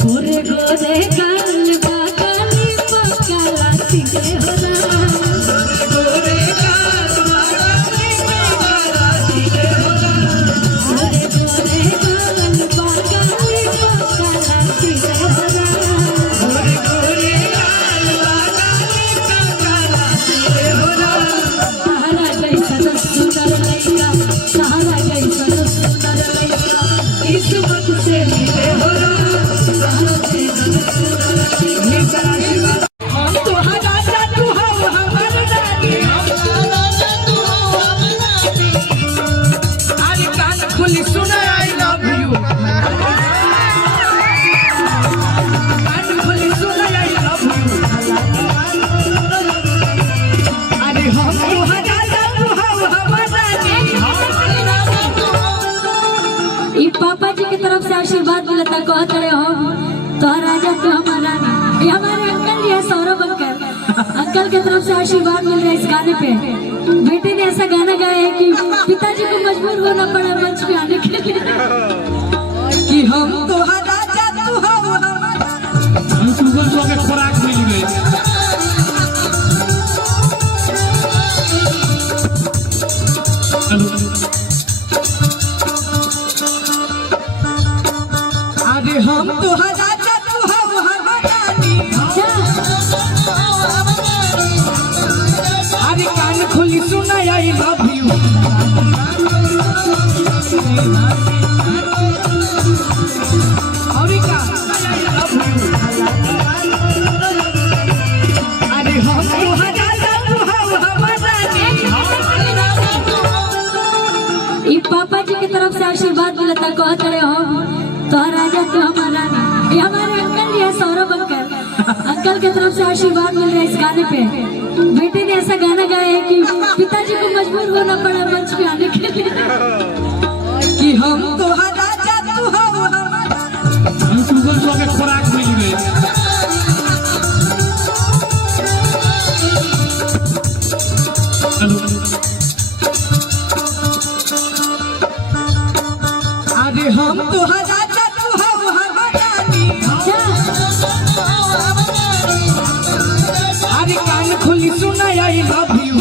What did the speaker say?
गोरे गोरे गाल बागाली पकाला सीखे हो गोरे गाल बागाली पकाला सीखे हो गोरे गोरे गाल बागाली पकाला सीखे हो गोरे गोरे गाल बागाली पकाला सीखे हो सहारा जैसा सुंदर लड़का सहारा जैसा सुंदर लड़का किस्मत से मिले हो पापा जी की तरफ से आशीर्वाद मिलता कहते रहे हम तो राजा तो हमारा ये हमारे अंकल जी है सौरभ अंकल की तरफ से आशीर्वाद मिल रहा है इस गाने पे। बेटे ने ऐसा गाना गाया है कि पिताजी को मजबूर होना पड़ा मंच पे आने के लिए कि हम तो राजा तू यूट्यूबर के खुराक मिल गई। हम तो राजा तू अरे कान खोली सुना आई लव यू अरे हम तो राजा तू पापा जी की तरफ से आशीर्वाद मिलता कहते रहे हम तो राजा तो हमारा ये हमारे अंकल जी है सौरभ अंकल की तरफ से आशीर्वाद मिल रहा है इस गाने पे। बेटे ने ऐसा गाना गाया है कि पिताजी को मजबूर होना पड़ा मंच पे आने के लिए कि हम तो राजा तू यूट्यूबर के खुराक मिल गई। अरे हम तो राजा तू अरे कान खोली सुना आई लव यू